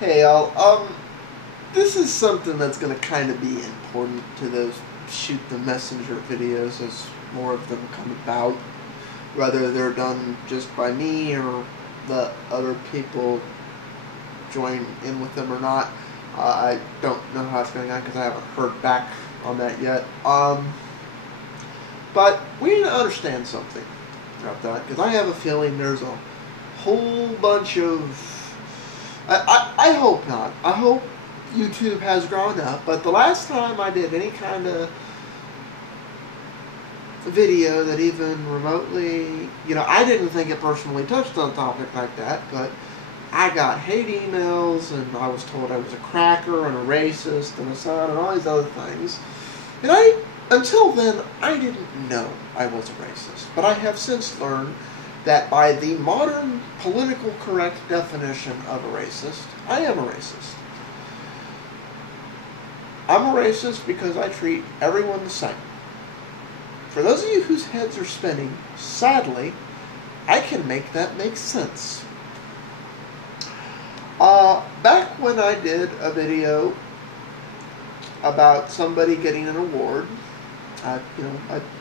Hey y'all, this is something that's going to kind of be important to those shoot the messenger videos as more of them come about, whether they're done just by me or the other people join in with them or not. I don't know how it's going on because I haven't heard back on that yet. But we need to understand something about that, because I have a feeling there's a whole bunch of I hope not. I hope YouTube has grown up, but the last time I did any kind of video that even remotely, I didn't think it personally touched on a topic like that, but I got hate emails, and I was told I was a cracker and a racist and a son and all these other things. And until then, I didn't know I was a racist. But I have since learned that by the modern political correct definition of a racist, I am a racist. I'm a racist because I treat everyone the same. For those of you whose heads are spinning, sadly, I can make that make sense. Back when I did a video about somebody getting an award,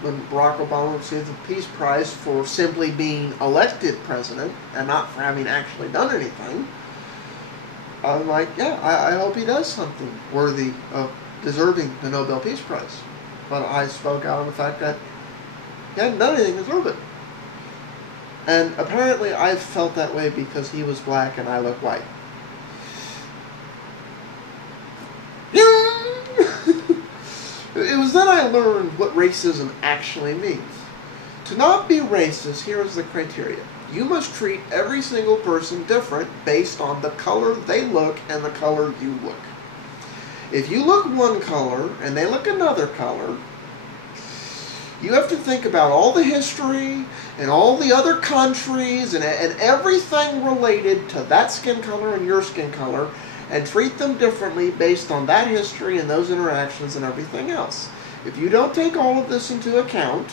when Barack Obama received the Peace Prize for simply being elected president and not for having actually done anything, I'm like, yeah, I hope he does something worthy of deserving the Nobel Peace Prize. But I spoke out on the fact that he hadn't done anything to deserve it. And apparently I felt that way because he was black and I look white. It was then I learned what racism actually means. To not be racist, here is the criteria. You must treat every single person different based on the color they look and the color you look. If you look one color and they look another color, you have to think about all the history and all the other countries and everything related to that skin color and your skin color, and treat them differently based on that history and those interactions and everything else. If you don't take all of this into account,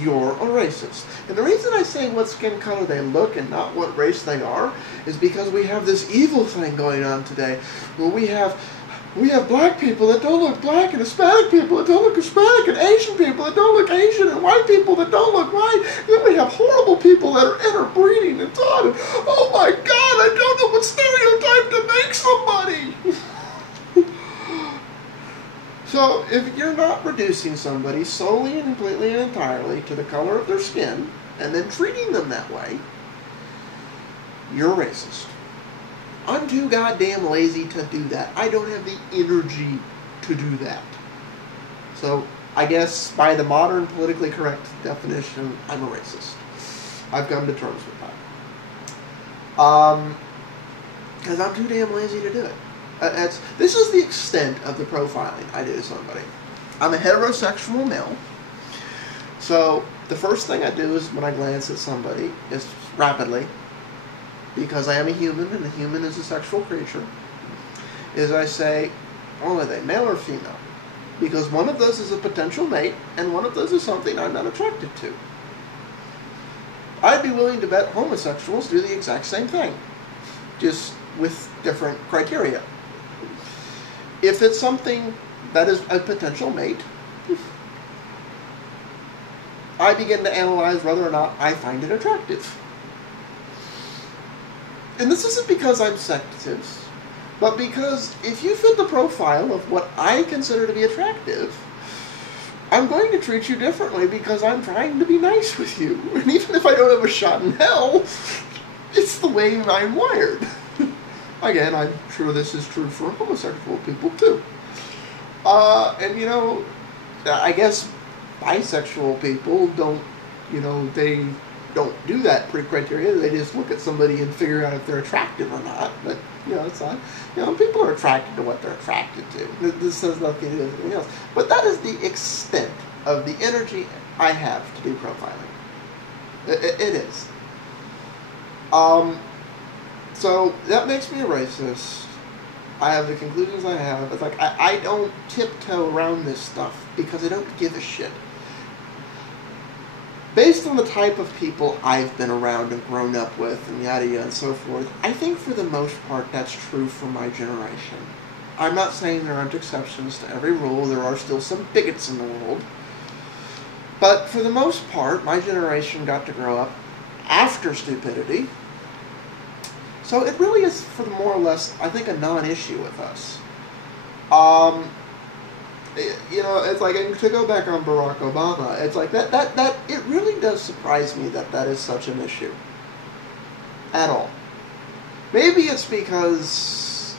you're a racist. And the reason I say what skin color they look and not what race they are is because we have this evil thing going on today where we have black people that don't look black, and Hispanic people that don't look Hispanic, and Asian people that don't look Asian, and white people that don't look white. And then we have horrible people that are interbreeding and taught. Oh my God, I don't know what stereotype to make somebody. So if you're not reducing somebody solely and completely and entirely to the color of their skin, and then treating them that way, you're racist. I'm too goddamn lazy to do that. I don't have the energy to do that. So, I guess by the modern politically correct definition, I'm a racist. I've come to terms with that. Because I'm too damn lazy to do it. This is the extent of the profiling I do to somebody. I'm a heterosexual male. So, the first thing I do is when I glance at somebody is rapidly, because I am a human, and a human is a sexual creature, is I say, are they male or female? Because one of those is a potential mate, and one of those is something I'm not attracted to. I'd be willing to bet homosexuals do the exact same thing, just with different criteria. If it's something that is a potential mate, I begin to analyze whether or not I find it attractive. And this isn't because I'm sexist, but because if you fit the profile of what I consider to be attractive, I'm going to treat you differently because I'm trying to be nice with you. And even if I don't have a shot in hell, it's the way I'm wired. Again, I'm sure this is true for homosexual people too. I guess bisexual people don't, they don't do that pre-criteria. They just look at somebody and figure out if they're attractive or not. But, it's not. People are attracted to what they're attracted to. This has nothing to do with anything else. But that is the extent of the energy I have to do profiling. It is. So, that makes me a racist. I have the conclusions I have. It's like, I don't tiptoe around this stuff because I don't give a shit. based on the type of people I've been around and grown up with and yada yada and so forth, I think for the most part that's true for my generation. I'm not saying there aren't exceptions to every rule. There are still some bigots in the world. But for the most part, my generation got to grow up after stupidity. So it really is, for the more or less, I think, a non-issue with us. It's like, and to go back on Barack Obama, it's like that it really does surprise me that is such an issue. At all. Maybe it's because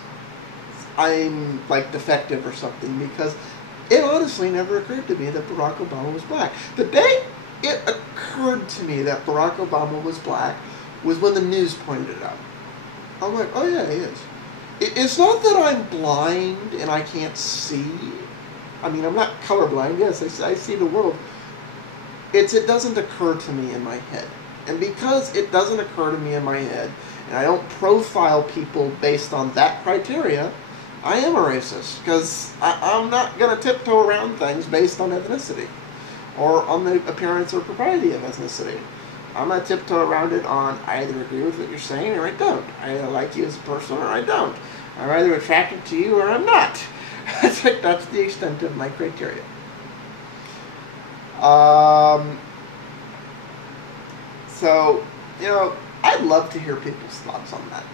I'm, like, defective or something, because it honestly never occurred to me that Barack Obama was black. The day it occurred to me that Barack Obama was black was when the news pointed it out. I'm like, oh yeah, he is. It's not that I'm blind and I can't see. I mean, I'm not colorblind. Yes, I see the world. It doesn't occur to me in my head. And because it doesn't occur to me in my head, and I don't profile people based on that criteria, I am a racist. Because I'm not going to tiptoe around things based on ethnicity. Or on the appearance or propriety of ethnicity. I'm going to tiptoe around it on, I either agree with what you're saying or I don't. I either like you as a person or I don't. I'm either attracted to you or I'm not. I think that's the extent of my criteria. So, I'd love to hear people's thoughts on that.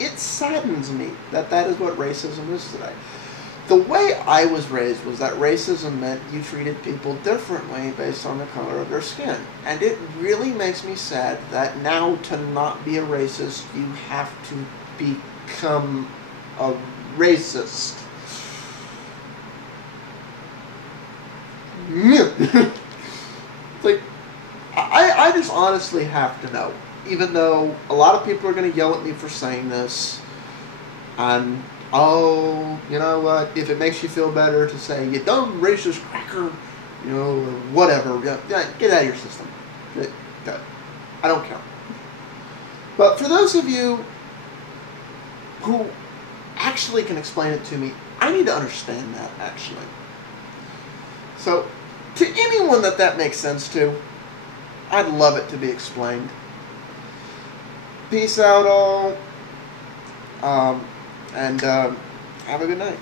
It saddens me that is what racism is today. The way I was raised was that racism meant you treated people differently based on the color of their skin. And it really makes me sad that now to not be a racist, you have to become a racist. It's like, I just honestly have to know. Even though a lot of people are going to yell at me for saying this, and oh, you know what, if it makes you feel better to say, you dumb racist cracker, or whatever, get out of your system. I don't care. But for those of you who actually can explain it to me, I need to understand that, actually. So, to anyone that makes sense to, I'd love it to be explained. Peace out, all. And have a good night.